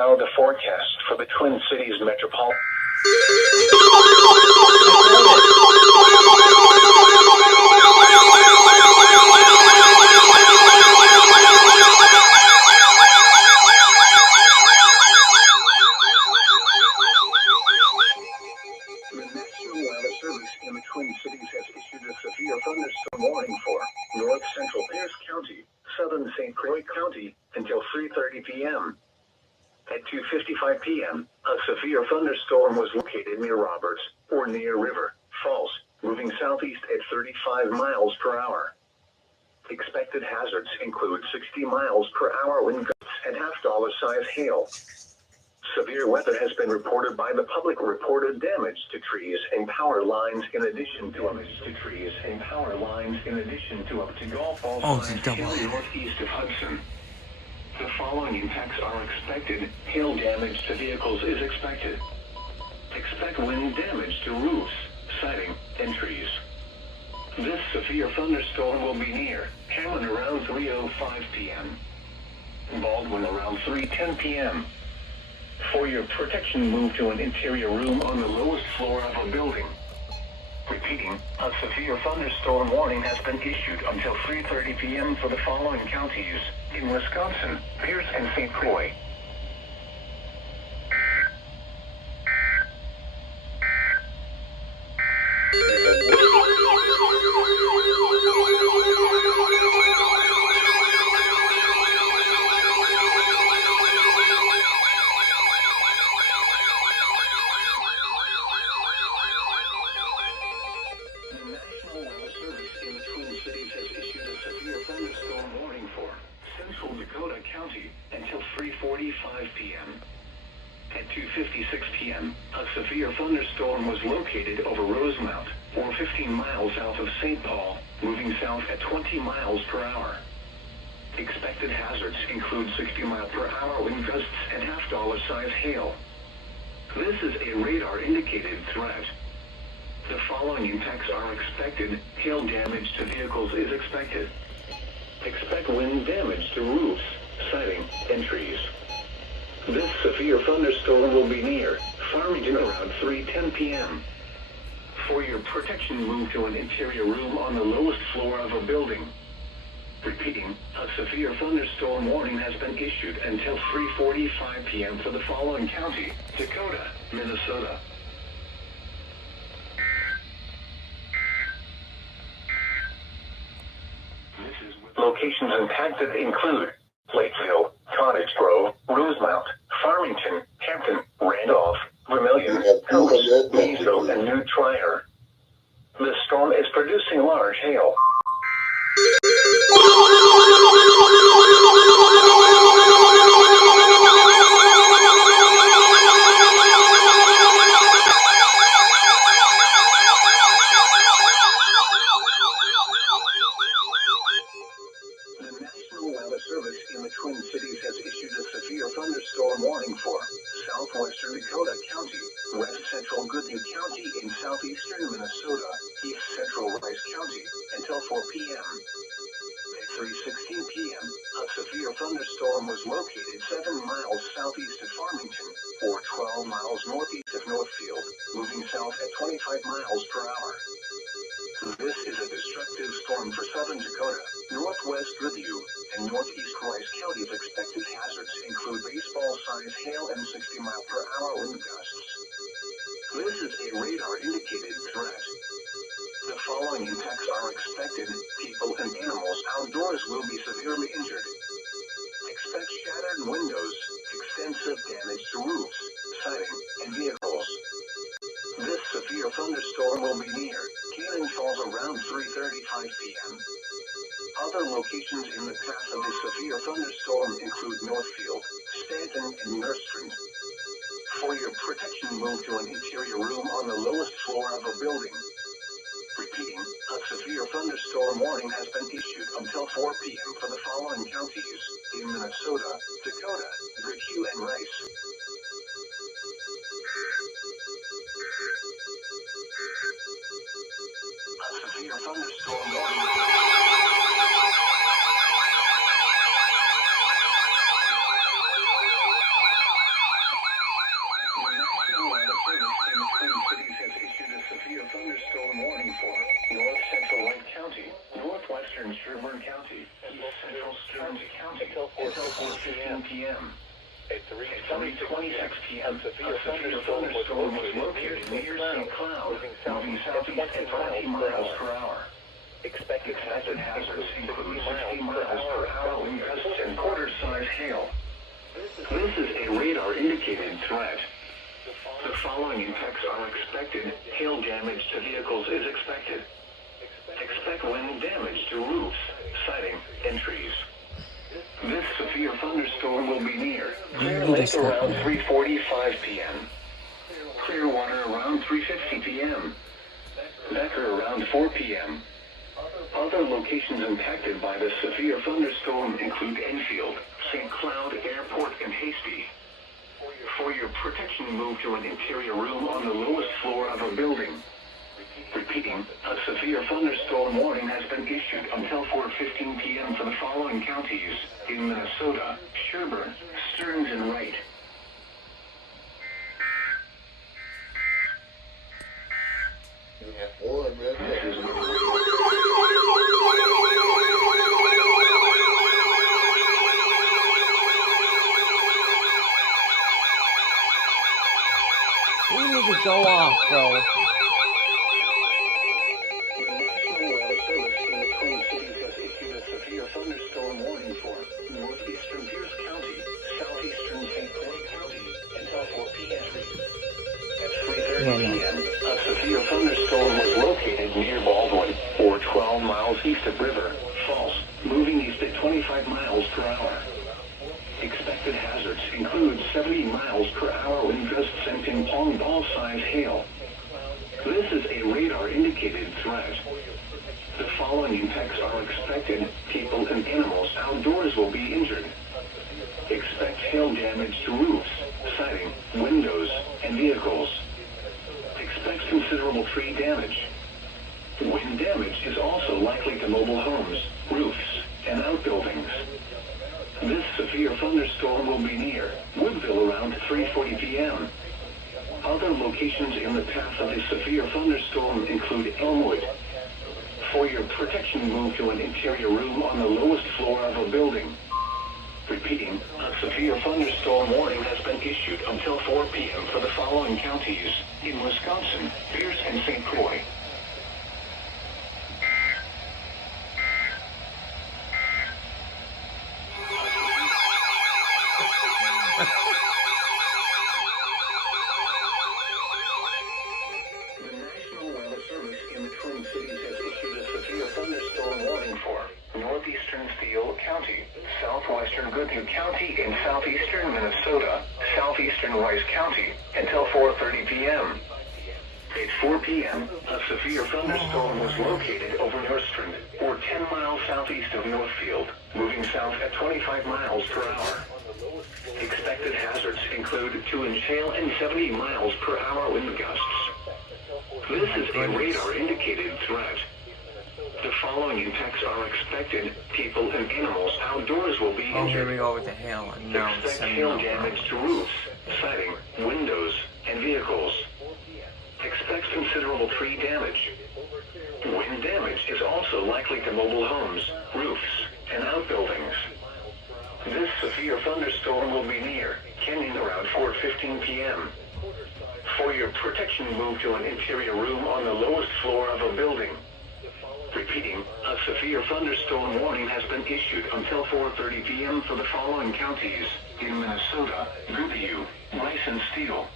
Now the forecast for the Twin Cities metropolitan. The National Weather Service in the Twin Cities has issued a severe thunderstorm warning for north central Pierce County, southern St. Croix County, until 3:30 p.m. At 2:55 p.m., a severe thunderstorm was located near Roberts, or near River Falls, moving southeast at 35 miles per hour. Expected hazards include 60 miles per hour wind gusts and half-dollar-size hail. Severe weather has been reported by the public. Reported damage to trees and power lines in addition to up to Gulf Falls Hill northeast of Hudson. The following impacts are expected. Hail damage to vehicles is expected. Expect wind damage to roofs, siding, and trees. This severe thunderstorm will be near Hammond around 3:05 p.m. Baldwin around 3:10 p.m. For your protection, move to an interior room on the lowest floor of a building. Repeating, a severe thunderstorm warning has been issued until 3:30 p.m. for the following counties in Wisconsin: Pierce and St. Croix. Until 3:45 p.m. At 2:56 p.m., a severe thunderstorm was located over Rosemount, or 15 miles south of St. Paul, moving south at 20 miles per hour. Expected hazards include 60 mile per hour wind gusts and half-dollar-size hail. This is a radar-indicated threat. The following impacts are expected. Hail damage to vehicles is expected. Expect wind damage to roofs, siding, and trees. This severe thunderstorm will be near Farmington around 3:10 p.m. For your protection, move to an interior room on the lowest floor of a building. Repeating, a severe thunderstorm warning has been issued until 3:45 p.m. for the following county: Dakota, Minnesota. Locations impacted include Lakeville, Cottage Grove, Rosemount, Farmington, Hampton, Randolph, Vermilion, Coast, Maysville, and New Trier. The storm is producing large hail. Twin Cities has issued a severe thunderstorm warning for southwestern Dakota County, west central Goodyear County, in southeastern Minnesota, east central Rice County, until 4 p.m. At 3:16 p.m., a severe thunderstorm was located 7 miles southeast of Farmington, or 12 miles northeast of Northfield, moving south at 25 miles per hour. This is a destructive storm for southern Dakota, northwest Goodyear, and northeast Rice Counties. Expected hazards include baseball-sized hail and 60 mile per hour wind gusts. This is a radar-indicated threat. The following impacts are expected. People and animals outdoors will be severely injured. Expect shattered windows, extensive damage to roofs, siding, and vehicles. This severe thunderstorm will be near Cannon Falls around 3:35 p.m. Other locations in the path of the severe thunderstorm include Northfield, Stanton, and Nursery. For your protection, move to an interior room on the lowest floor of a building. Repeating, a severe thunderstorm warning has been issued until 4 p.m. for the following counties in Minnesota, Dakota, Goodyear, and Rice. A severe thunderstorm warning. Auburn County, East Central Stearns County, until 4:15 p.m. At 3:26 p.m., a severe thunderstorm was located near St. Cloud, moving southeast at 20 miles per hour. Expected hazards include 60 miles per hour wind gusts and quarter-size hail. This is a radar-indicated threat. The following impacts are expected. Hail damage to vehicles is expected. Expect wind damage to roofs, siding, and trees. This severe thunderstorm will be near Clear Lake around 3:45 p.m. Clearwater around 3:50 p.m. Becker around 4 p.m. Other locations impacted by the severe thunderstorm include Enfield, St. Cloud Airport, and Hasty. For your protection, move to an interior room on the lowest floor of a building. Repeating, a severe thunderstorm warning has been issued until 4:15 p.m. for the following counties in Minnesota: Sherburne, Stearns, and Wright. We need to go off, bro. A severe thunderstorm was located near Baldwin, or 12 miles east of River Falls, moving east at 25 miles per hour. Expected hazards include 70 miles per hour wind gusts and ping-pong ball-sized hail. This is a radar-indicated threat. The following impacts are expected. People and animals outdoors will be injured. Expect hail damage to roofs, siding, windows, and vehicles. Expect considerable tree damage. Wind damage is also likely to mobile homes, roofs, and outbuildings. This severe thunderstorm will be near Woodville around 3:40 p.m. Other locations in the path of a severe thunderstorm include Elmwood. For your protection, move to an interior room on the lowest floor of a building. Repeating, a severe thunderstorm warning has been issued until 4 p.m. for the following counties in Wisconsin: Pierce and St. Croix. The National Weather Service in the Twin Cities has issued a severe thunderstorm warning for northeastern Steele County, southwestern Goodhue County, and southeastern Minnesota, southeastern Rice County, until 4:30 p.m. At 4 p.m., a severe thunderstorm was located over Northstrand, or 10 miles southeast of Northfield, moving south at 25 miles per hour. Expected hazards include 2-inch hail and 70 miles per hour wind gusts. This is a radar-indicated threat. The following impacts are expected. People and animals outdoors will be injured. Oh, here we go with the hail. No, Expect hail damage to roofs, siding, windows, and vehicles. Expect considerable tree damage. Wind damage is also likely to mobile homes, roofs, and outbuildings. This severe thunderstorm will be near Kenyon around 4:15 p.m. For your protection, move to an interior room on the lowest floor of a building. Repeating, a severe thunderstorm warning has been issued until 4:30 p.m. for the following counties in Minnesota: Goodhue, Rice, and Steele.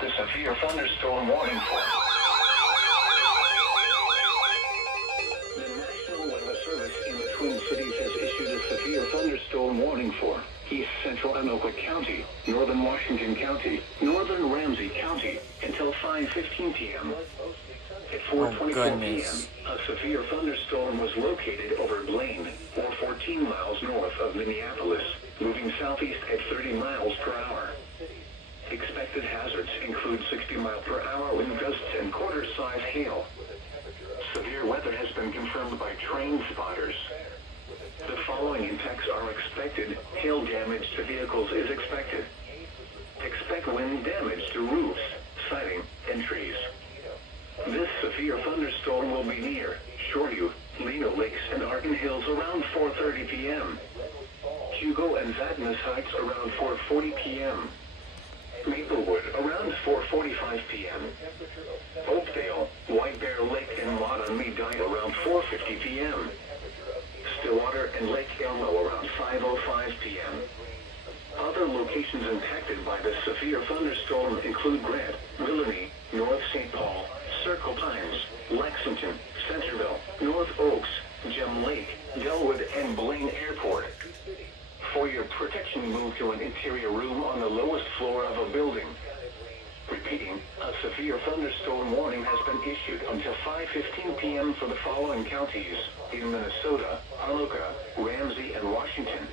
The severe thunderstorm warning for the National Weather Service in the Twin Cities has issued a severe thunderstorm warning for East Central Anoka County, Northern Washington County, Northern Ramsey County, until 5:15 p.m. At 4:24 p.m., a severe thunderstorm was located over Blaine, or 14 miles north of Minneapolis, moving southeast at 30 miles per hour. Expected hazards include 60 mile per hour wind gusts and quarter-size hail. Severe weather has been confirmed by train spotters. The following impacts are expected. Hail damage to vehicles is expected. Expect wind damage to roofs, sighting entries. This severe thunderstorm will be near Shoreview, Lena Lakes, and Arden Hills around 4:30 p.m. Hugo and Vadnais Heights around 4:40 p.m. Maplewood around 4:45 p.m. Oakdale, White Bear Lake, and Maughney around 4:50 p.m. Stillwater and Lake Elmo around 5:05 p.m. Other locations impacted by the severe thunderstorm include Grant, Willoughby, North St. Paul, Circle Pines, Lexington, Centerville, North Oaks, Gem Lake, Delwood, and Blaine Airport. For your protection, move to an interior room on the lowest floor of a building. Repeating, a severe thunderstorm warning has been issued until 5:15 p.m. for the following counties in Minnesota: Anoka, Ramsey, and Washington.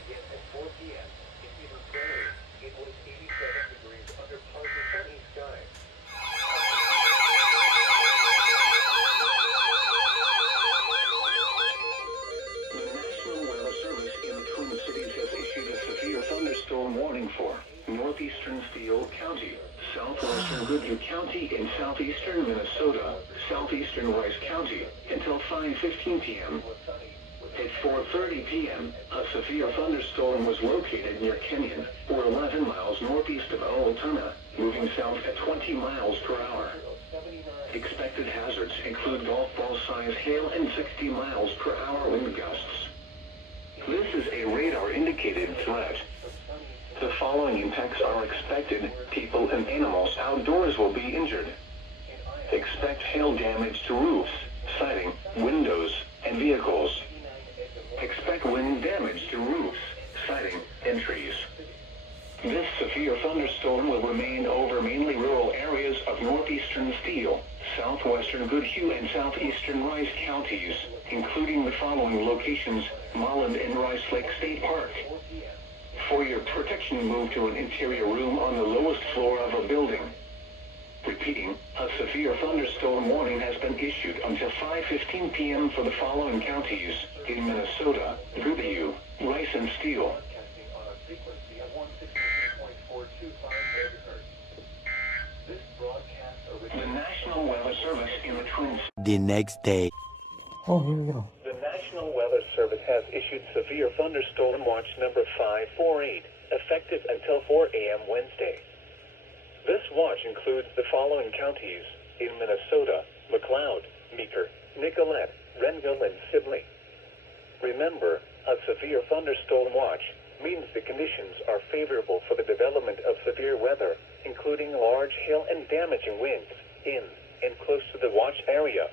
Thunderstorm warning for northeastern Steele County, southwestern Goodhue County, and southeastern Minnesota, southeastern Rice County, until 5:15 p.m. At 4:30 p.m., a severe thunderstorm was located near Kenyon, or 11 miles northeast of Owatonna, moving south at 20 miles per hour. Expected hazards include golf ball size hail and 60 miles per hour wind gusts. This is a radar-indicated threat. The following impacts are expected. People and animals outdoors will be injured. Expect hail damage to roofs, siding, windows, and vehicles. Expect wind damage to roofs, siding, and trees. This severe thunderstorm will remain over mainly rural areas of northeastern Steele, southwestern Goodhue, and southeastern Rice counties, including the following locations: Mullen and Rice Lake State Park. For your protection, move to an interior room on the lowest floor of a building. Repeating, a severe thunderstorm warning has been issued until 5:15 p.m. for the following counties in Minnesota: Goodhue, Rice, and Steele. The National Weather Service in the Twin Cities. The next day. Oh, here we go. The National Weather Service has issued severe thunderstorm watch number 548, effective until 4 a.m. Wednesday. This watch includes the following counties in Minnesota: McLeod, Meeker, Nicollet, Renville, and Sibley. Remember, a severe thunderstorm watch means the conditions are favorable for the development of severe weather, including large hail and damaging winds in and close to the watch area.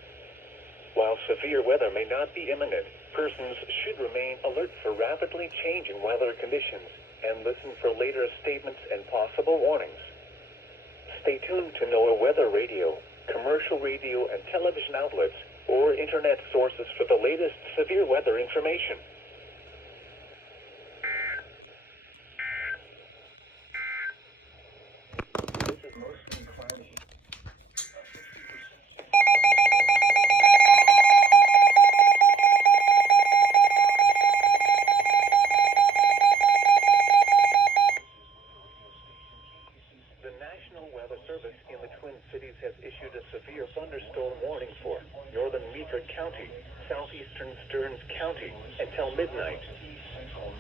While severe weather may not be imminent, persons should remain alert for rapidly changing weather conditions and listen for later statements and possible warnings. Stay tuned to NOAA Weather Radio, commercial radio and television outlets, or internet sources for the latest severe weather information. This is mostly cloudy. The National Weather Service in the Twin Cities has issued a severe thunderstorm warning for northern Meeker County, southeastern Stearns County, until midnight.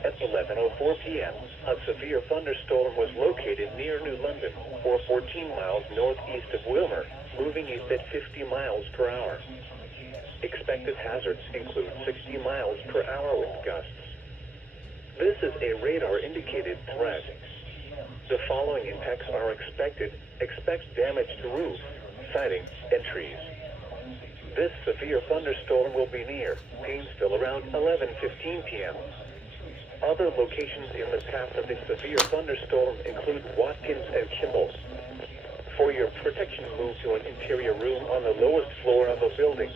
At 11:04 p.m., a severe thunderstorm was located near New London, or 14 miles northeast of Wilmer, moving east at 50 miles per hour. Expected hazards include 60 miles per hour wind gusts. This is a radar-indicated threat. The following impacts are expected. Expect damage to roofs, siding, and trees. This severe thunderstorm will be near Painesville around 11:15 p.m. Other locations in the path of the severe thunderstorm include Watkins and Kimball. For your protection, move to an interior room on the lowest floor of a building.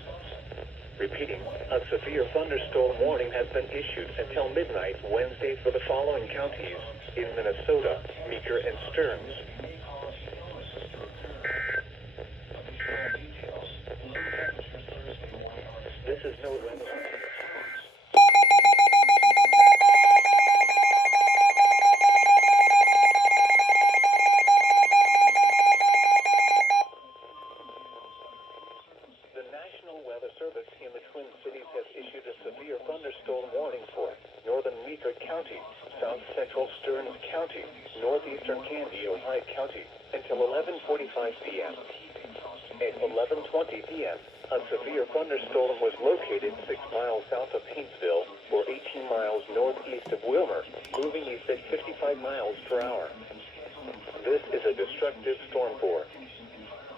Repeating, a severe thunderstorm warning has been issued until midnight Wednesday for the following counties in Minnesota: Meeker and Stearns. This is no weather. issued a severe thunderstorm warning for northern Meeker County, south central Stearns County, northeastern Canby, Ohio County, until 11:45 p.m. At 11:20 p.m., a severe thunderstorm was located 6 miles south of Paintsville, or 18 miles northeast of Wilmer, moving east at 55 miles per hour. This is a destructive storm core.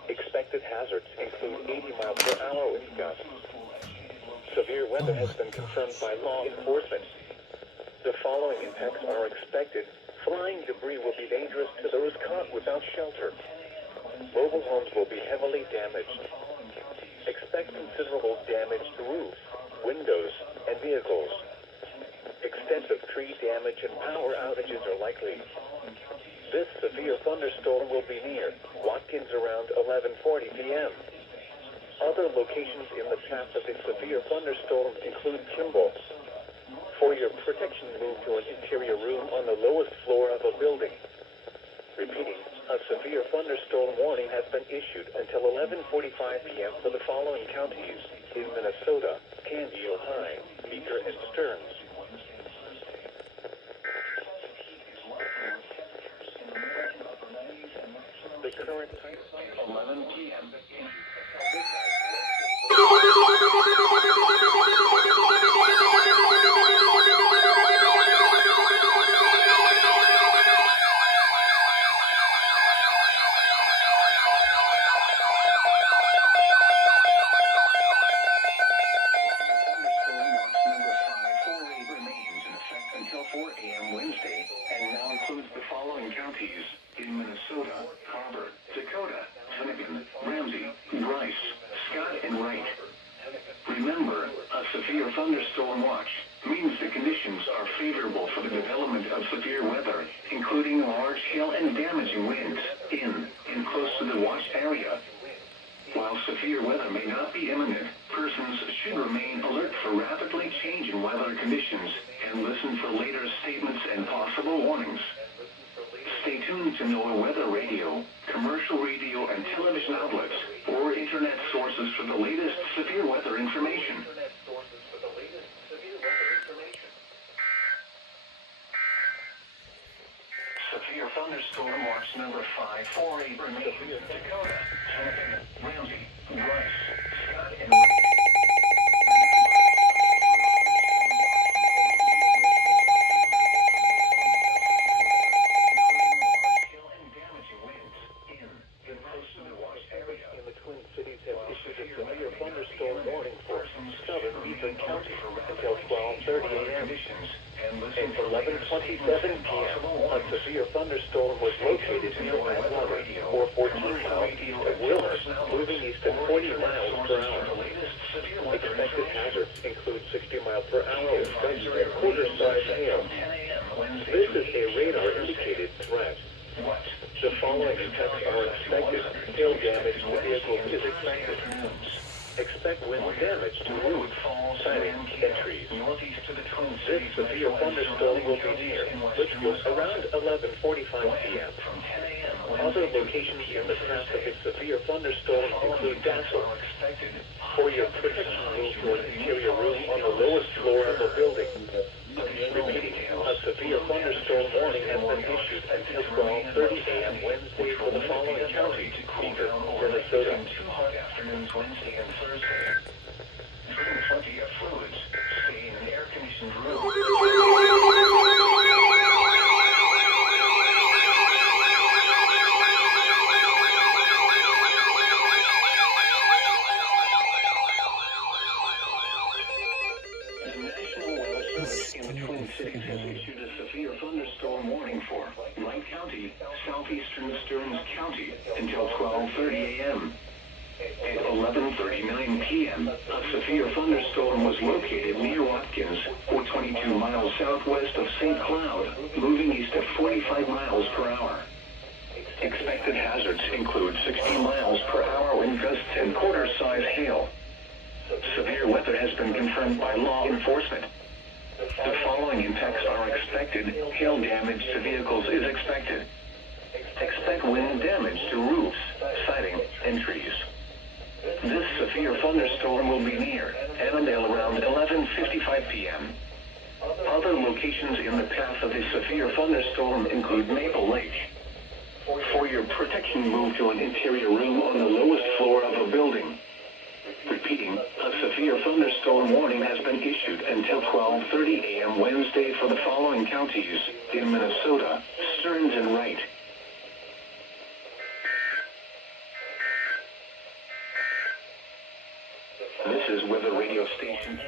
Expected hazards include 80 miles per hour wind gusts. Severe weather has been confirmed by law enforcement. The following impacts are expected. Flying debris will be dangerous to those caught without shelter. Mobile homes will be heavily damaged. Expect considerable damage to roofs, windows, and vehicles. Extensive tree damage and power outages are likely. This severe thunderstorm will be near Watkins around 11:40 p.m. Other locations in the path of a severe thunderstorm include Kimball. For your protection, move to an interior room on the lowest floor of a building. Repeating, a severe thunderstorm warning has been issued until 11:45 p.m. for the following counties in Minnesota: Canby, Ohio, Meeker, and Stearns. The current time is 11 p.m. Until 4 a.m. Wednesday, and now includes the following counties in Minnesota: Harbor, Dakota, Finnegan, Ramsey, Rice, Scott, and Wright. Remember, a severe thunderstorm watch means the conditions are favorable for the development of severe weather, including large hail and damaging winds in and close to the watch area. While severe weather may not be imminent, persons should remain alert for rapidly changing weather conditions and listen for later statements and possible warnings. Stay tuned to NOAA Weather Radio, commercial radio and television outlets, or internet sources for the latest severe weather information. Severe thunderstorm watch number 548 remains. Dakota, Finnegan, Ramsey, Rice, Scott, and County until 12:30 a.m. At 11:27 p.m., a severe thunderstorm was located near Atwater, or 14 miles east of Wilmer, moving east at 40 miles per hour. Expected hazards include 60 miles per hour with gusts and quarter-size hail. This is a radar-indicated threat. The following effects are expected. Hail damage to vehicles is expected. Expect wind damage to roofs, siding, and trees. This severe thunderstorm will be near Litchfield around 11:45 p.m. Other locations in the path of a severe thunderstorm include Dassel. For your protection, move to an interior room on the lowest floor of a building. Repeating, a severe thunderstorm warning has been issued until 12:30 a.m. Wednesday for the following counties: Meeker, Minnesota. Afternoons Wednesday and Thursday. Drink plenty of fluids. Stay in an air-conditioned room. The National Weather Service in the Twin Cities has issued a severe thunderstorm warning for Wright County, southeastern Stearns County until 12:30 a.m. At 11:39 p.m., a severe thunderstorm was located near Watkins, or 22 miles southwest of St. Cloud, moving east at 45 miles per hour. Expected hazards include 60 miles per hour wind gusts and quarter-size hail. Severe weather has been confirmed by law enforcement. The following impacts are expected. Hail damage to vehicles is expected. Expect wind damage to roofs, siding, and trees. This severe thunderstorm will be near Annandale around 11:55 p.m. Other locations in the path of the severe thunderstorm include Maple Lake. For your protection, move to an interior room on the lowest floor of a building. Repeating, a severe thunderstorm warning has been issued until 12:30 a.m. Wednesday for the following counties in Minnesota: Stearns and Wright. This is weather radio station.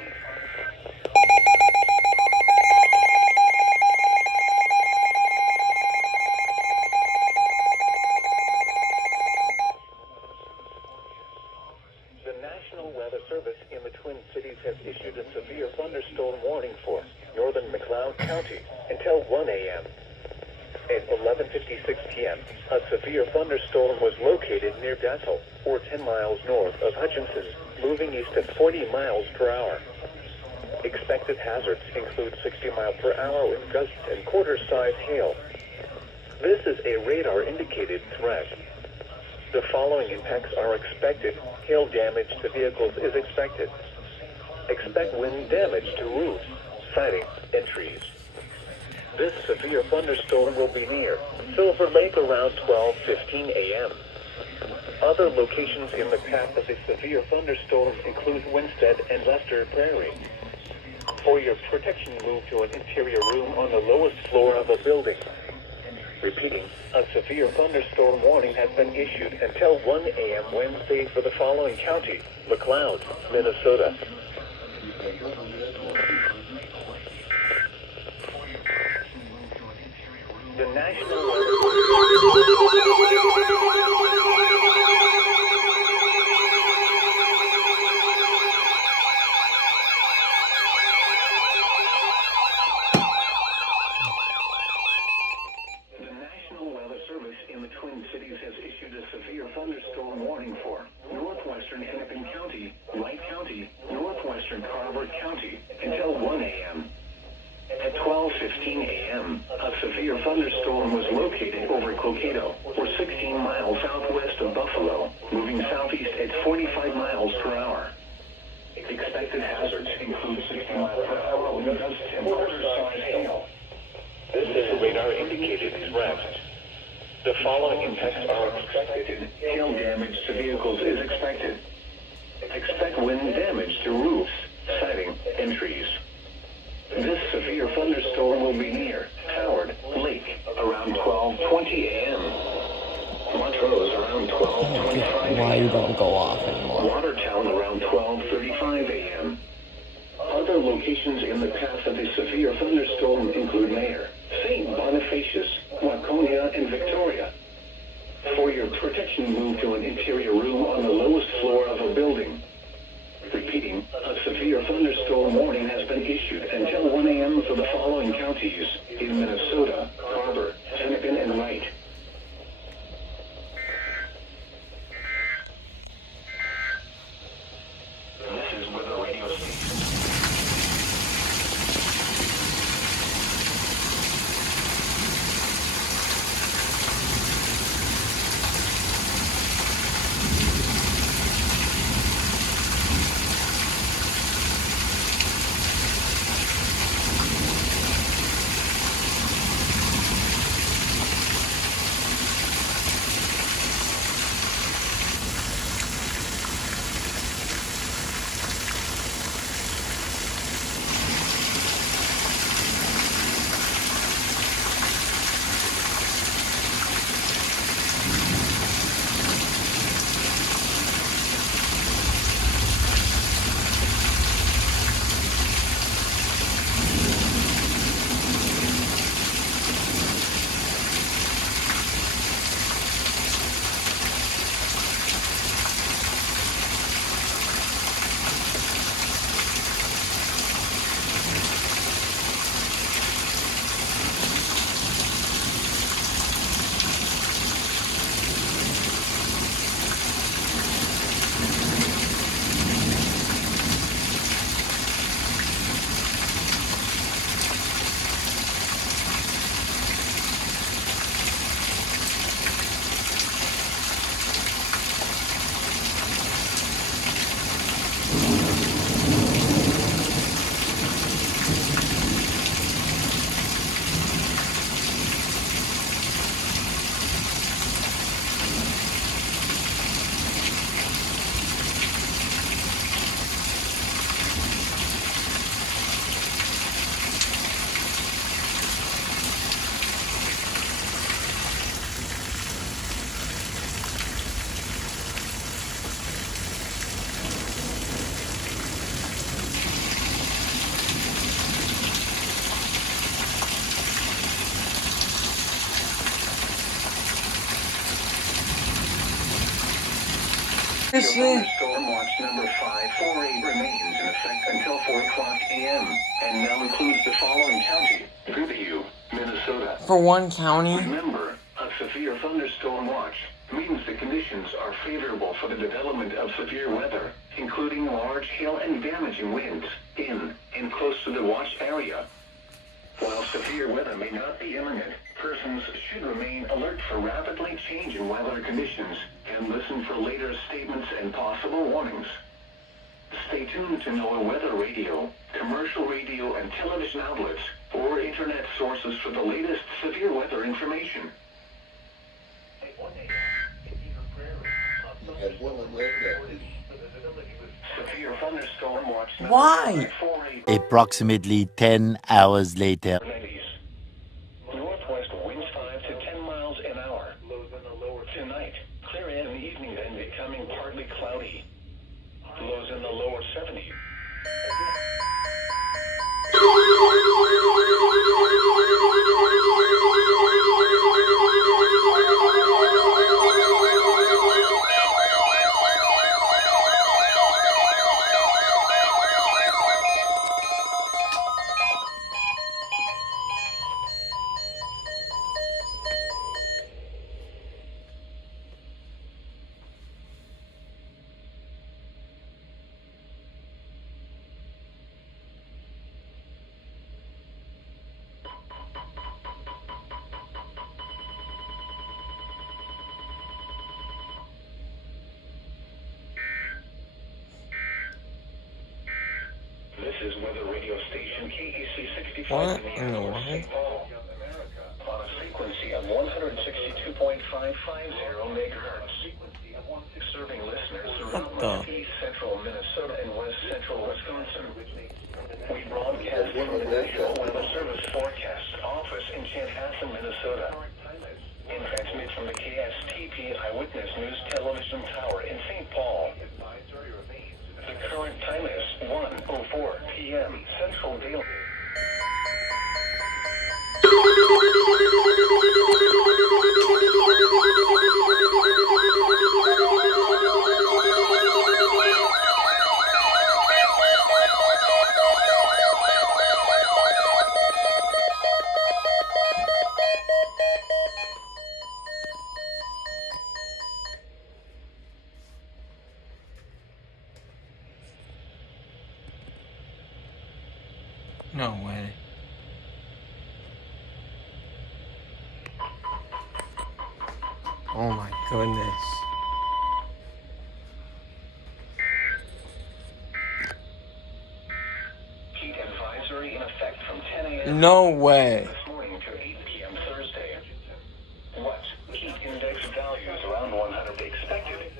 The National Weather Service in the Twin Cities has issued a severe thunderstorm warning for northern McLeod County until 1 a.m. At 11:56 p.m., a severe thunderstorm was located near Bethel, or 10 miles north of Hutchinson, moving east at 40 miles per hour. Expected hazards include 60 mile per hour wind gusts and quarter-size hail. This is a radar-indicated threat. The following impacts are expected. Hail damage to vehicles is expected. Expect wind damage to roofs, siding, and trees. This severe thunderstorm will be near Silver Lake around 12:15 a.m. Other locations in the path of the severe thunderstorm include Winstead and Lester Prairie. For your protection, move to an interior room on the lowest floor of a building. Repeating, a severe thunderstorm warning has been issued until 1 a.m. Wednesday for the following counties: McLeod, Minnesota. The National Weather Service in the Twin Cities has issued a severe thunderstorm warning for northwestern Hennepin County, Wright County, northwestern Carver County until 1 a.m. At 12:15 a.m., a severe thunderstorm was located over Cloquedo, or 16 miles southwest of Buffalo, moving southeast at 45 miles per hour. Expected hazards include 60 mile per hour wind gusts and quarter-size hail. This is a radar-indicated threat. The following impacts are expected. Hail damage to vehicles is expected. Expect wind damage to roofs, siding, and trees. This severe thunderstorm will be near Howard Lake around 12:20 a.m. Montrose around 12:25 why you a.m. don't go off anymore. Watertown around 12:35 a.m. Other locations in the path of the severe thunderstorm include Mayor, St. Bonifacius, Waconia, and Victoria. For your protection, move to an interior room on the lowest floor of a building. Repeating, a severe thunderstorm warning has been issued until 1 a.m. for the following counties in Minnesota: Carver, Hennepin, and Wright. This is weather radio station. Severe thunderstorm watch number 548 remains in effect until 4 o'clock a.m. and now includes the following county: Goodhue, Minnesota. For one county? Remember, a severe thunderstorm watch means the conditions are favorable for the development of severe weather, including large hail and damaging winds in and close to the watched area. While severe weather may not be imminent, persons should remain alert for rapidly changing weather conditions and listen for later statements and possible warnings. Stay tuned to NOAA weather radio, commercial radio and television outlets, or internet sources for the latest severe weather information. Severe thunderstorm watch. Why? Approximately 10 hours later. Northwest winds 5 to 10 miles an hour. Tonight, clear in the evening then becoming partly cloudy. Lows in the lower 70s. This is weather radio station KEC 65 What in the St. world? Paul, on a frequency of 162.550 megahertz, serving listeners throughout northeast central Minnesota and west central Wisconsin. We broadcast from the National Weather Service Forecast Office in Chanhassen, Minnesota, and transmit from the KSTP Eyewitness News Television Tower in St. Paul. The current time is 1:04 p.m. Central Daylight. No way. Oh my goodness. Heat advisory in effect from 10 a.m. No way. this morning to 8 p.m. Thursday. What? Heat index values around 100 expected.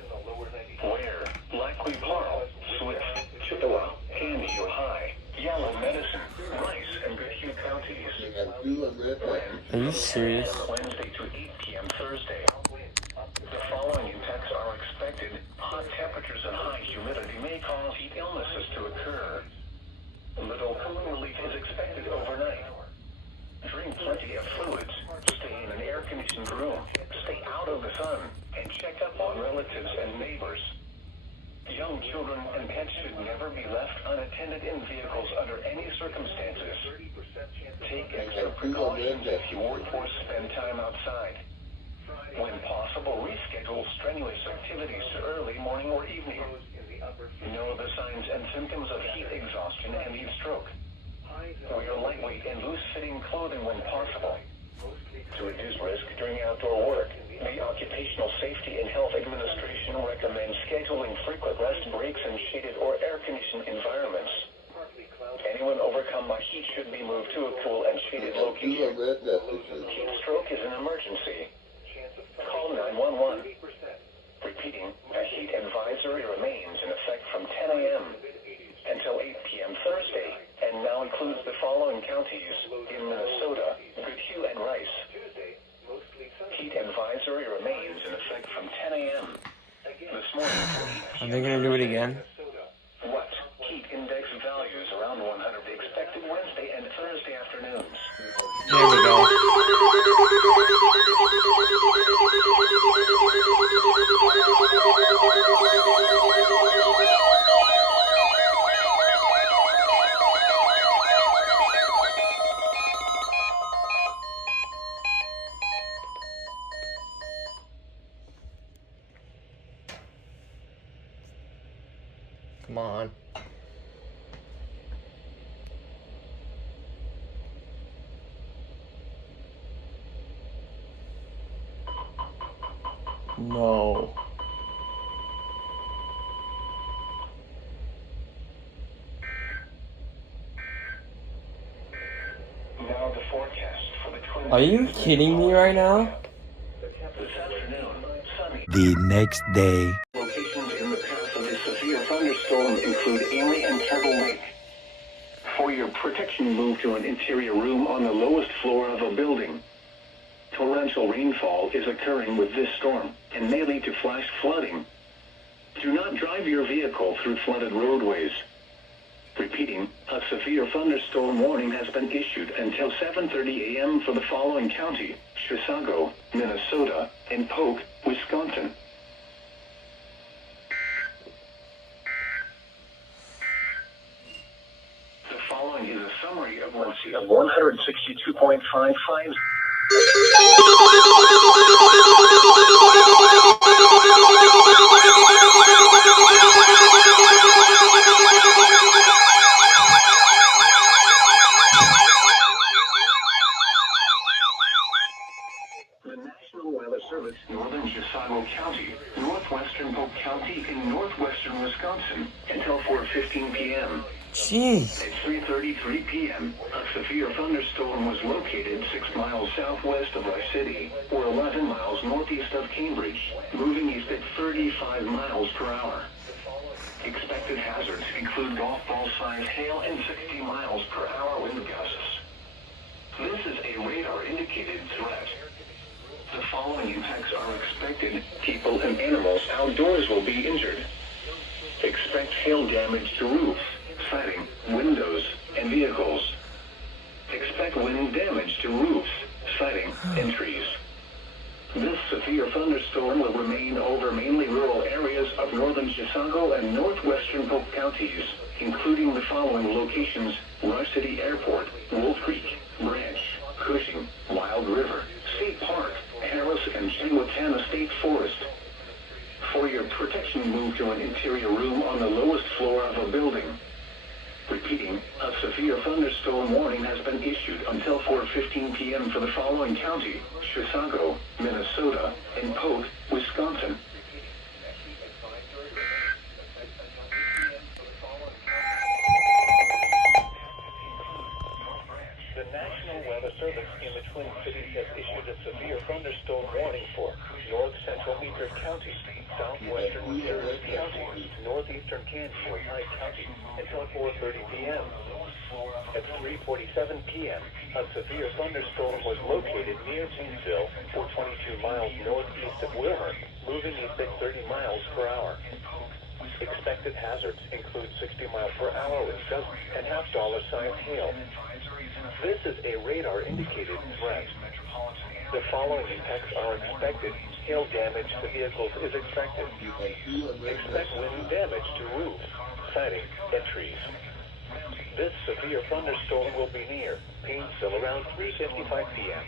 Where? Likely Pearl, Swift, Chippewa, Candy or High, Yellow Medicine, Rice, and Goodhue counties. Are you serious? Wednesday to 8 p.m. Thursday. The following impacts are expected. Hot temperatures and high humidity may cause heat illnesses to occur. Little cooling relief is expected overnight. Drink plenty of fluids. Stay in an air-conditioned room. Stay out of the sun. And check up on relatives and neighbors. Young children and pets should never be left unattended in vehicles under any circumstances. Take extra precautions if you work or spend time outside. When possible, reschedule strenuous activities to early morning or evening. Know the signs and symptoms of heat exhaustion and heat stroke. Wear lightweight and loose-fitting clothing when possible. To reduce risk during outdoor work, the Occupational Safety and Health Administration recommends scheduling frequent rest breaks in shaded or air-conditioned environments. Anyone overcome by heat should be moved to a cool and shaded location. Heat stroke is an emergency. Call 911. Repeating, a heat advisory remains in effect from 10 a.m. until 8 p.m. Thursday, and now includes the following counties in Minnesota: Goodhue and Rice. Heat advisory remains in effect from 10 a.m. this morning to 8 p.m. Are they gonna do it again? What? Heat index values around 100 expected Wednesday and Thursday afternoons. There we go. Come on. No. Now the forecast for the Twin Are you Cities kidding me right now? this afternoon, sunny. The next day. Locations in the path of this severe thunderstorm include Erie and Turtle Lake. For your protection, move to an interior room on the lowest floor of a building. Torrential rainfall is occurring with this storm and may lead to flash flooding. Do not drive your vehicle through flooded roadways. Repeating, a severe thunderstorm warning has been issued until 7:30 a.m. for the following county: Chisago, Minnesota, and Polk, Wisconsin. The following is a summary of 162.55. The National Weather Service, Northern Chisago County, Northwestern Polk County, and Northwestern Wisconsin, until 4:15 p.m. Jeez. At 3:33 p.m., a severe thunderstorm was located 6 miles southwest of our city, or 11 miles northeast of Cambridge, moving east at 35 miles per hour. Expected hazards include golf ball-sized hail and 60 miles per hour wind gusts. This is a radar-indicated threat. The following impacts are expected. People and animals outdoors will be injured. Expect hail damage to roofs, siding, windows, and vehicles. Expect wind damage to roofs, siding, and trees. This severe thunderstorm will remain over mainly rural areas of northern Chisago and northwestern Polk counties, including the following locations: Rush City Airport, Wolf Creek, Branch, Cushing, Wild River, State Park, Harris, and Chingwatana State Forest. For your protection, move to an interior room on the lowest floor of a building. Repeating, a severe thunderstorm warning has been issued until 4:15 p.m. for the following county: Chisago, Minnesota, and Polk, Wisconsin. The National Weather Service in the Twin Cities has issued a severe thunderstorm warning for north central Meeker County, southwestern Missouri County, northeastern Kansas and Hyde County until 4:30 p.m. At 3:47 p.m., a severe thunderstorm was located near Painesville, or 22 miles northeast of Wilmer, moving east at 30 miles per hour. Expected hazards include 60 mile per hour wind gusts and half-dollar size hail. This is a radar-indicated threat. The following impacts are expected. Hail damage to vehicles is expected. Expect wind damage to roofs, siding, and trees. This severe thunderstorm will be near Painesville around 3:55 p.m.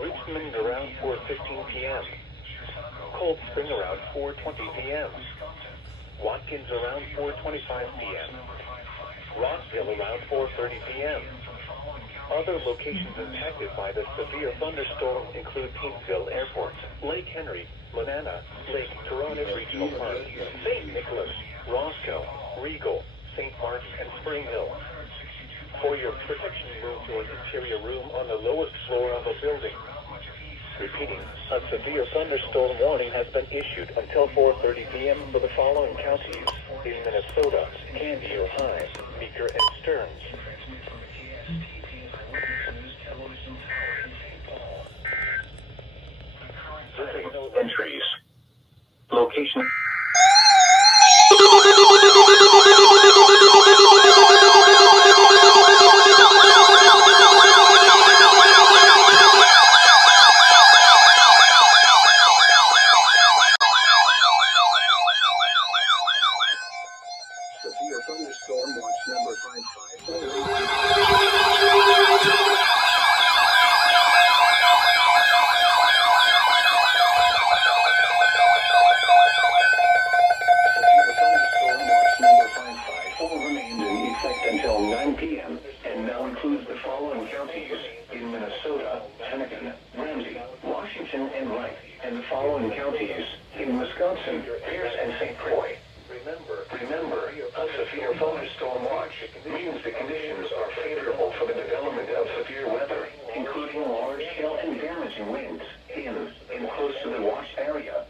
Richmond around 4:15 p.m. Cold Spring around 4:20 p.m. Watkins around 4:25 p.m. Rockville around 4:30 p.m. Other locations impacted by the severe thunderstorm include Painesville Airport, Lake Henry, Monana, Lake Toronis Regional Park, St. Nicholas, Roscoe, Regal, St. Mark's, and Spring Hill. For your protection, move to an interior room on the lowest floor of a building. Repeating, a severe thunderstorm warning has been issued until 4:30 p.m. for the following counties: in Minnesota, Canby, Ohio, Meeker, and Stearns. Entries. Location. Severe thunderstorm watch number 554. Severe thunderstorm watch number p.m. and now includes the following counties in Minnesota: Hennigan, Ramsey, Washington, and Wright, and the following counties in Wisconsin: Pierce and St. Croix. Remember, a severe thunderstorm watch means the conditions are favorable for the development of severe weather, including large hail and damaging winds in and close to the watched area.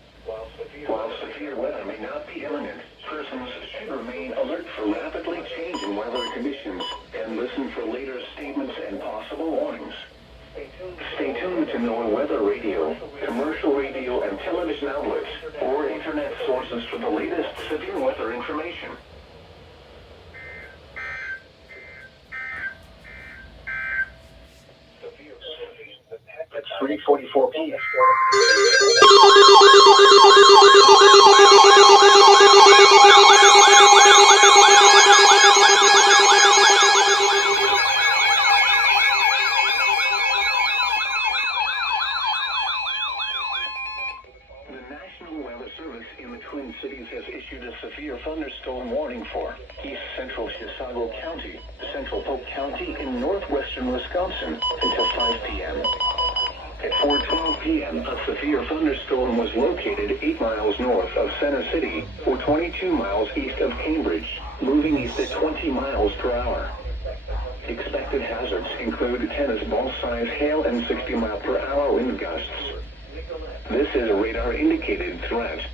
While severe weather may not be imminent, persons should remain alert for rapidly changing weather conditions and listen for later statements and possible warnings. Stay tuned to NOAA weather radio, commercial radio and television outlets, or internet sources for the latest severe weather information. It's 3:44 p.m. The National Weather Service in the Twin Cities has issued a severe thunderstorm warning for east central Chisago County, central Polk County in northwestern Wisconsin until 5 p.m. At 4:12 p.m., a severe thunderstorm was located 8 miles north of Center City or 22 miles east of Cambridge, moving east at 20 miles per hour. Expected hazards include tennis ball-sized hail and 60-mile-per-hour wind gusts. This is a radar-indicated threat.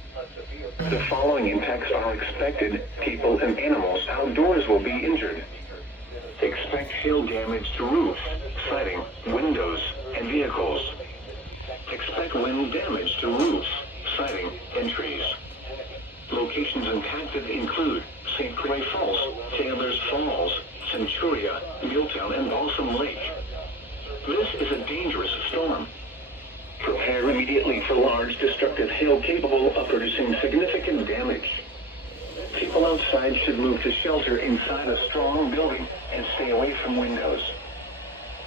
The following impacts are expected. People and animals outdoors will be injured. Expect hail damage to roofs, siding, windows, and vehicles. Expect wind damage to roofs, siding, and trees. Locations impacted include St. Croix Falls, Taylor's Falls, Centuria, Milltown, and Balsam Lake. This is a dangerous storm. Prepare immediately for large destructive hail capable of producing significant damage. People outside should move to shelter inside a strong building and stay away from windows.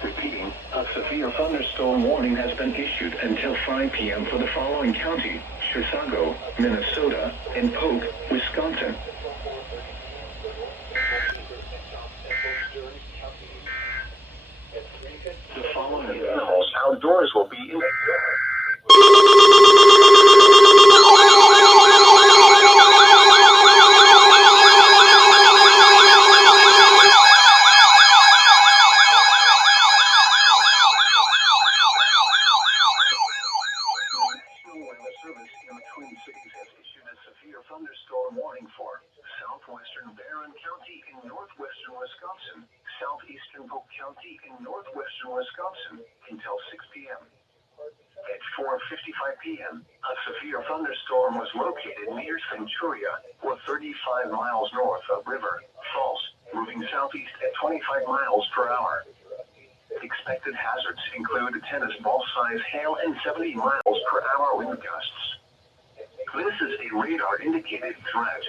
Repeating, a severe thunderstorm warning has been issued until 5 p.m. for the following county: Chisago, Minnesota, and Polk, Wisconsin. The following animals outdoors will be in thunderstorm warning for southwestern Barron County in northwestern Wisconsin, southeastern Polk County in northwestern Wisconsin until 6 p.m. At 4:55 p.m., a severe thunderstorm was located near Centuria, or 35 miles north of River Falls, moving southeast at 25 miles per hour. Expected hazards include tennis ball-sized hail and 70 miles per hour wind gusts. This is a radar-indicated threat.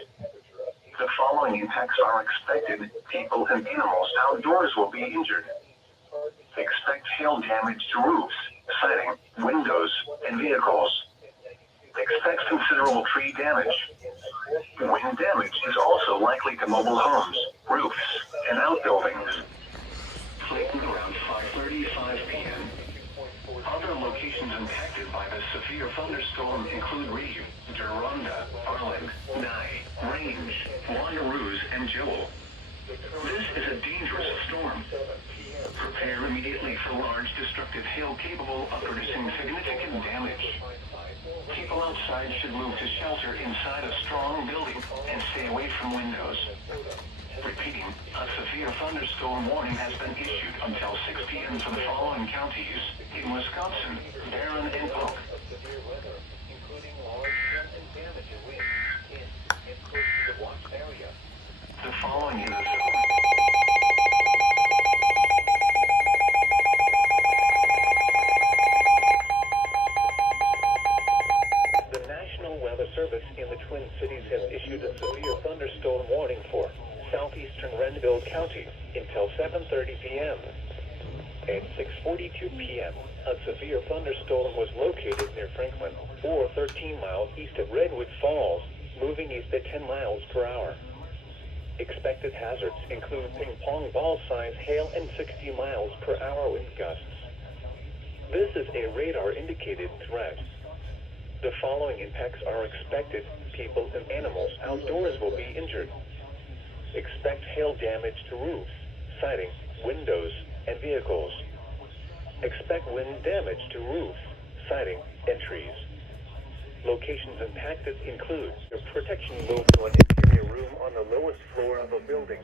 The following impacts are expected. People and animals outdoors will be injured. Expect hail damage to roofs, siding, windows, and vehicles. Expect considerable tree damage. Wind damage is also likely to mobile homes, roofs, and outbuildings. Clayton around 5:35 p.m. Other locations impacted by the severe thunderstorm include Reeve, Deronda, Arlen, Nye, Range, Wanderoos, and Joel. This is a dangerous storm. Prepare immediately for large destructive hail capable of producing significant damage. People outside should move to shelter inside a strong building and stay away from windows. Repeating, a severe thunderstorm warning has been issued until 6 p.m. for the following counties in Wisconsin, Barron, and Polk. Severe weather, including large hail and damaging winds in and close to the watched area. The following is the National Weather Service in the Twin Cities has issued a severe thunderstorm warning for southeastern Renville County until 7:30 p.m. At 6:42 p.m., a severe thunderstorm was located near Franklin, or 13 miles east of Redwood Falls, moving east at 10 miles per hour. Expected hazards include ping-pong ball-size hail and 60 miles per hour wind gusts. This is a radar-indicated threat. The following impacts are expected. People and animals outdoors will be injured. Expect hail damage to roofs, siding, windows, and vehicles. Expect wind damage to roofs, siding, and trees. Locations impacted include a protection move to an interior room on the lowest floor of a building.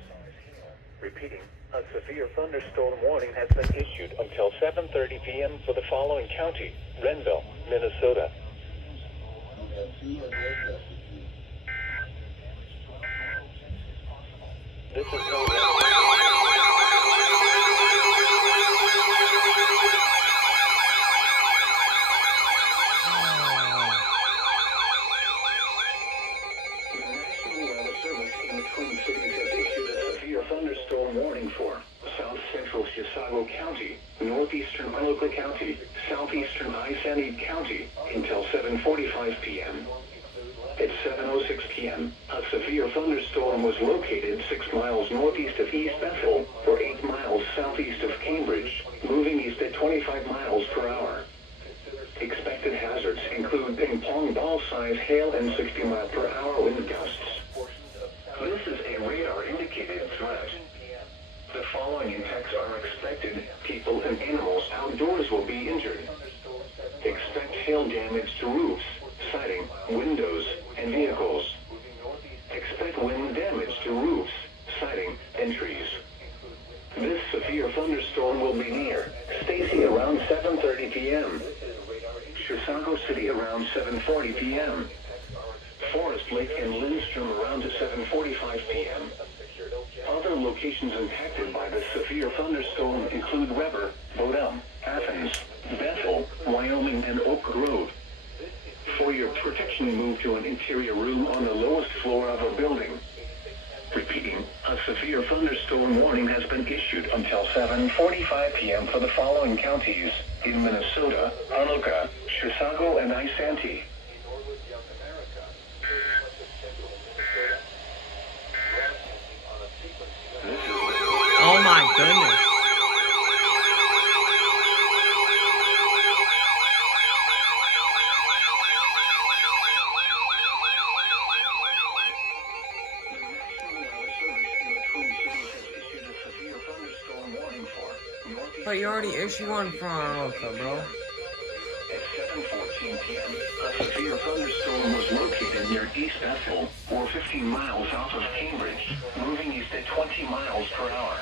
Repeating, a severe thunderstorm warning has been issued until 7:30 p.m. for the following county: Renville, Minnesota. This is no Twin Cities has issued a severe thunderstorm warning for south central Chisago County, northeastern Anoka County, southeastern Isanti County until 7:45 p.m. At 7:06 p.m., a severe thunderstorm was located 6 miles northeast of East Bethel or 8 miles southeast of Cambridge, moving east at 25 miles per hour. Expected hazards include ping-pong ball-size hail and 60 mile per hour wind gusts. This is a radar-indicated threat. The following impacts are expected. People and animals outdoors will be injured. Expect hail damage to roofs, siding, windows, and vehicles. Expect wind damage to roofs, siding, and trees. This severe thunderstorm will be near Stacy around 7:30 p.m. Chisago City around 7:40 p.m. Forest Lake and Lindstrom around 7:45 p.m. Other locations impacted by the severe thunderstorm include Weber, Bodum, Athens, Bethel, Wyoming, and Oak Grove. For your protection, move to an interior room on the lowest floor of a building. Repeating, a severe thunderstorm warning has been issued until 7:45 p.m. for the following counties in Minnesota: Anoka, Chisago, and Isanti. Oh my goodness. But you already issued one for Anoka, bro. At 7:14 p.m., a severe thunderstorm was located near East Bethel, or 15 miles south of Cambridge, moving east at 20 miles per hour.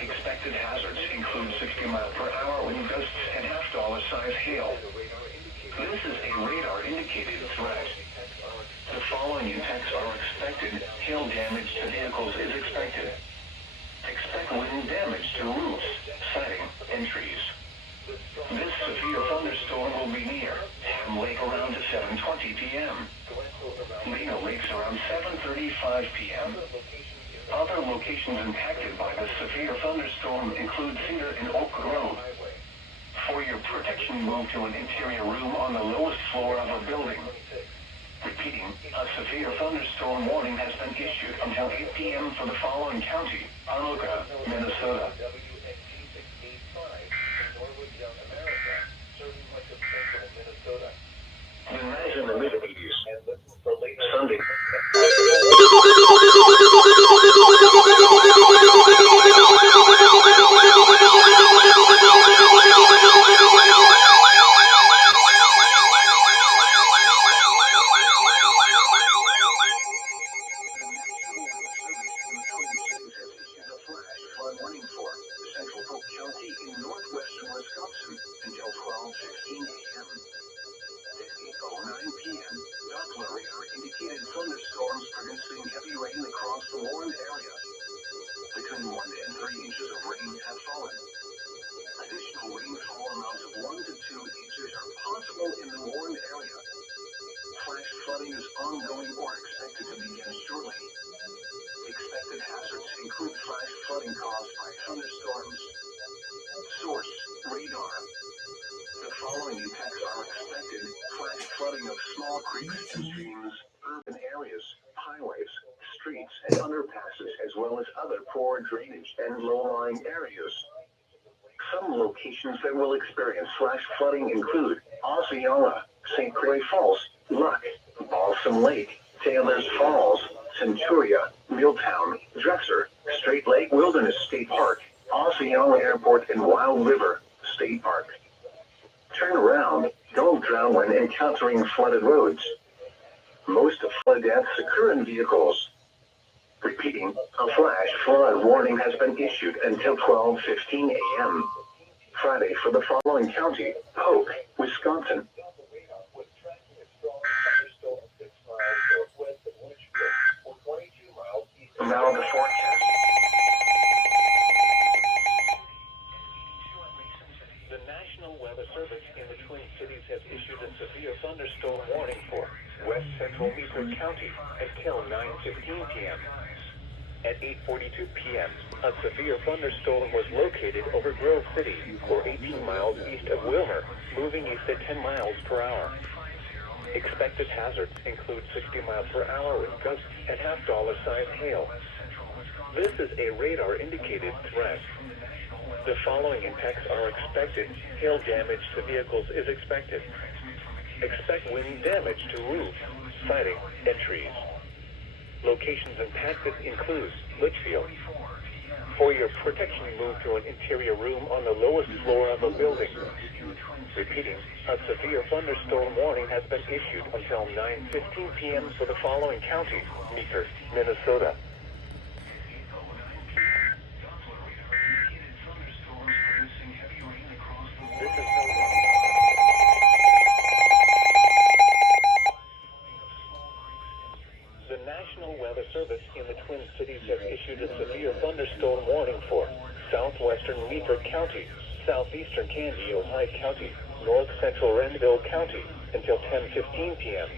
Expected hazards include 60 mile per hour wind gusts and half-dollar size hail. This is a radar-indicated threat. The following impacts are expected. Hail damage to vehicles is expected. Expect wind damage to roofs, siding, and trees. This severe thunderstorm will be near Ham Lake around 7:20 p.m. Lena Lakes around 7:35 p.m. Other locations impacted by the severe thunderstorm include Cedar and Oak Grove. For your protection, move to an interior room on the lowest floor of a building. Repeating, a severe thunderstorm warning has been issued until 8 p.m. for the following county: Anoka, Minnesota. The nights in the mid-80s. Sunday. Warning for Central Polk County in northwestern Wisconsin until 12:16 a.m. At 8:09 p.m., Doppler radar indicated thunderstorms producing heavy rain across the warned area. Between 1 and 3 inches of rain have fallen. Additional rainfall amounts of 1 to 2 inches are possible in the warned area. Flash flooding is ongoing or expected to begin shortly. Expected hazards include flash flooding caused by thunderstorms. Source: radar. The following impacts are expected: flash flooding of small creeks and streams, urban areas, highways, streets, and underpasses. poor drainage and low-lying areas. Some locations that will experience flash flooding include Osceola, St. Croix Falls, Luck, Balsam Lake, Taylor's Falls, Centuria, Milltown, Drexel, Straight Lake Wilderness State Park, Osceola Airport, and Wild River State Park. Turn around. Don't drown when encountering flooded roads. Most flood deaths occur in vehicles. Repeating, a flash flood warning has been issued until 12:15 a.m. Friday for the following county: Polk, Wisconsin. Now the forecast. The National Weather Service in the Twin Cities has issued a severe thunderstorm warning for west central Meeker County until 9:15 p.m. At 8:42 p.m., a severe thunderstorm was located over Grove City, or 18 miles east of Wilmer, moving east at 10 miles per hour. Expected hazards include 60 miles per hour wind gusts and half-dollar-sized hail. This is a radar-indicated threat. The following impacts are expected. Hail damage to vehicles is expected. Expect wind damage to roofs, siding, and trees. Locations impacted include Litchfield. For your protection, move to an interior room on the lowest floor of a building. Repeating, a severe thunderstorm warning has been issued until 9:15 p.m. for the following counties: Meeker, Minnesota. This is The National Weather Service in the Twin Cities has issued a severe thunderstorm warning for southwestern Meeker County, southeastern Canby, Ohio County, north central Renville County until 10:15 p.m.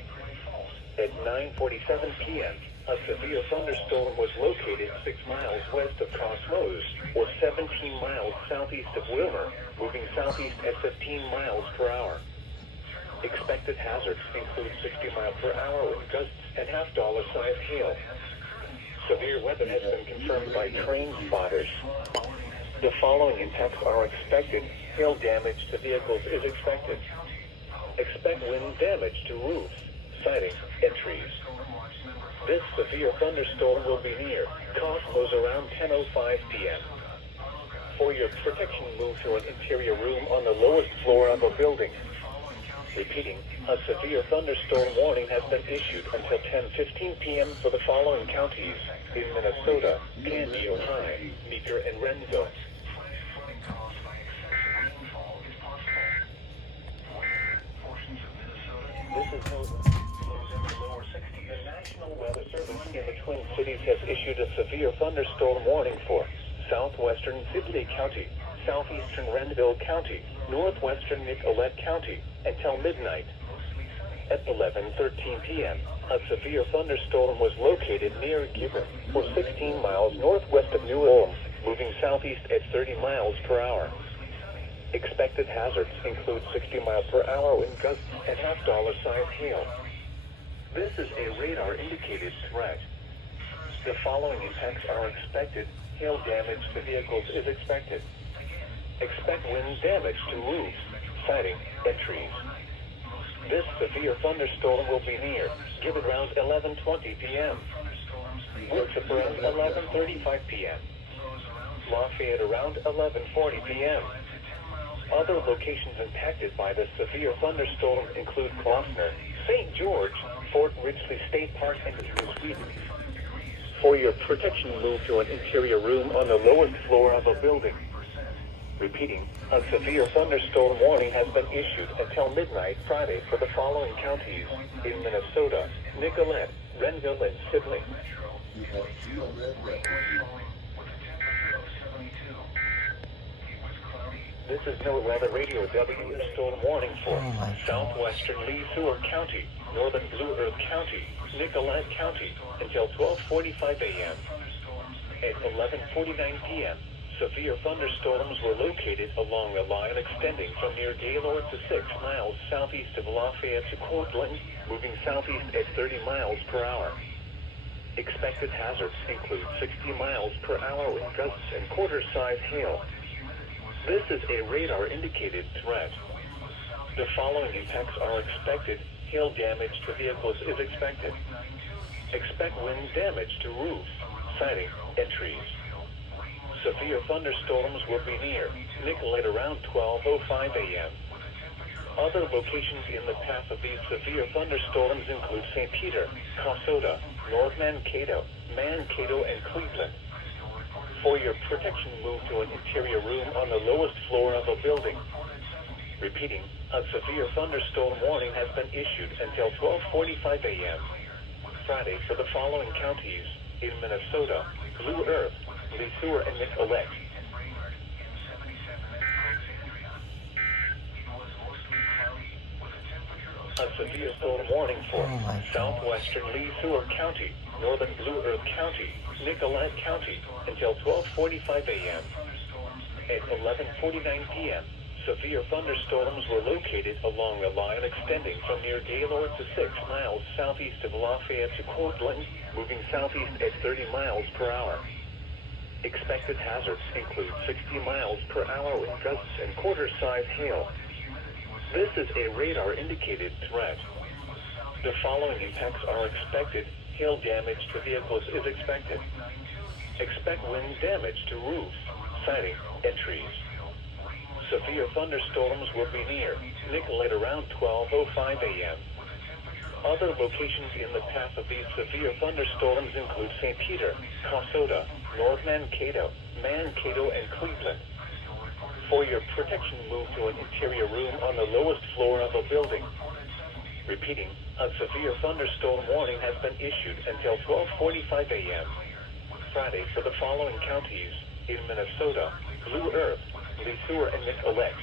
At 9:47 p.m., a severe thunderstorm was located 6 miles west of Crossroads, or 17 miles southeast of Wilmer, moving southeast at 15 miles per hour. Expected hazards include 60 miles per hour wind gusts and half-dollar-sized hail. Severe weather has been confirmed by train spotters. The following impacts are expected. Hail damage to vehicles is expected. Expect wind damage to roofs, siding, and trees. This severe thunderstorm will be near Cosmos around 10:05 p.m. For your protection, move to an interior room on the lowest floor of a building. Repeating, a severe thunderstorm warning has been issued until 10:15 p.m. for the following counties in Minnesota: Canby, Ohio, Meeker, and Renville. This is the National Weather Service in the Twin Cities has issued a severe thunderstorm warning for southwestern Sibley County, southeastern Renville County, northwestern Nicollet County until midnight. At 11:13 p.m., a severe thunderstorm was located near Gibbon, or 16 miles northwest of New Ulm, moving southeast at 30 miles per hour. Expected hazards include 60 miles per hour wind gusts and half-dollar-sized hail. This is a radar-indicated threat. The following impacts are expected. Hail damage to vehicles is expected. Expect wind damage to roofs, siding, and trees. This severe thunderstorm will be near Gibbon around 11:20 p.m. Winthrop around 11:35 p.m. Lafayette around 11:40 p.m. Other locations impacted by the severe thunderstorm include Klossner, St. George, Fort Ridgely State Park, and New Sweden. For your protection, move to an interior room on the lowest floor of a building. Repeating, a severe thunderstorm warning has been issued until midnight Friday for the following counties in Minnesota: Nicollet, Renville, and Sibley. This is NOAA Weather Radio W storm warning for southwestern Lee Seward County, northern Blue Earth County, Nicollet County until 12:45 a.m. At 11:49 p.m., severe thunderstorms were located along a line extending from near Gaylord to 6 miles southeast of Lafayette to Cortland, moving southeast at 30 miles per hour. Expected hazards include 60 miles per hour wind gusts and quarter-size hail. This is a radar-indicated threat. The following impacts are expected. Hail damage to vehicles is expected. Expect wind damage to roofs, siding, and trees. Severe thunderstorms will be near Nicollet around 12:05 a.m. Other locations in the path of these severe thunderstorms include St. Peter, Casota, North Mankato, and Cleveland. For your protection, move to an interior room on the lowest floor of a building. Repeating, a severe thunderstorm warning has been issued until 12:45 a.m. Friday for the following counties in Minnesota: Blue Earth, Lesueur, and Nicollet. A severe storm warning for southwestern Lesueur County, northern Blue Earth County, Nicollet County, until 12:45 a.m. At 11:49 p.m., severe thunderstorms were located along the line extending from near Gaylord to 6 miles southeast of Lafayette to Cortland, moving southeast at 30 miles per hour. Expected hazards include 60 miles per hour wind gusts and quarter-size hail. This is a radar-indicated threat. The following impacts are expected. Hail damage to vehicles is expected. Expect wind damage to roofs, siding, and trees. Severe thunderstorms will be near Nicollet around 12:05 a.m. Other locations in the path of these severe thunderstorms include St. Peter, Casota, North Mankato, and Cleveland. For your protection, move to an interior room on the lowest floor of a building. Repeating, a severe thunderstorm warning has been issued until 12:45 a.m. Friday for the following counties in Minnesota: Blue Earth, Lesueur, and Nicollet.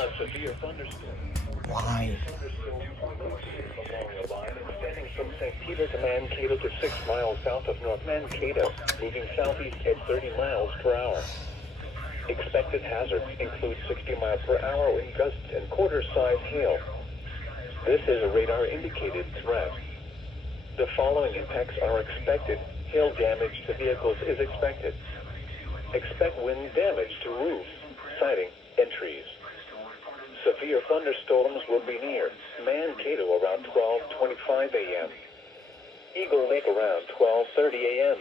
A severe thunderstorm. Why? Along the line extending from St. Peter to Mankato to 6 miles south of North Mankato, moving southeast at 30 miles per hour. Expected hazards include 60 mile per hour wind gusts and quarter-size hail. This is a radar-indicated threat. The following impacts are expected. Hail damage to vehicles is expected. Expect wind damage to roofs, siding, and trees. Severe thunderstorms will be near Mankato around 12:25 a.m. Eagle Lake around 12:30 a.m.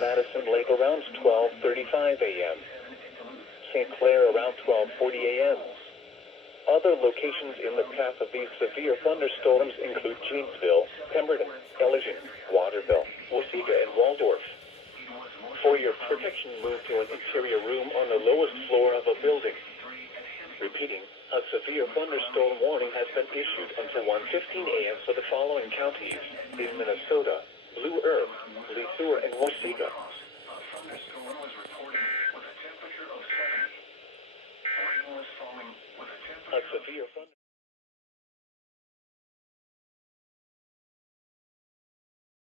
Madison Lake around 12:35 a.m. St. Clair around 12:40 a.m. Other locations in the path of these severe thunderstorms include Janesville, Pemberton, Elgin, Waterville, Waseca, and Waldorf. For your protection, move to an interior room on the lowest floor of a building. Repeating, a severe thunderstorm warning has been issued until 1:15 a.m. for the following counties in Minnesota: Blue Earth, Lesueur, and Waseca. A severe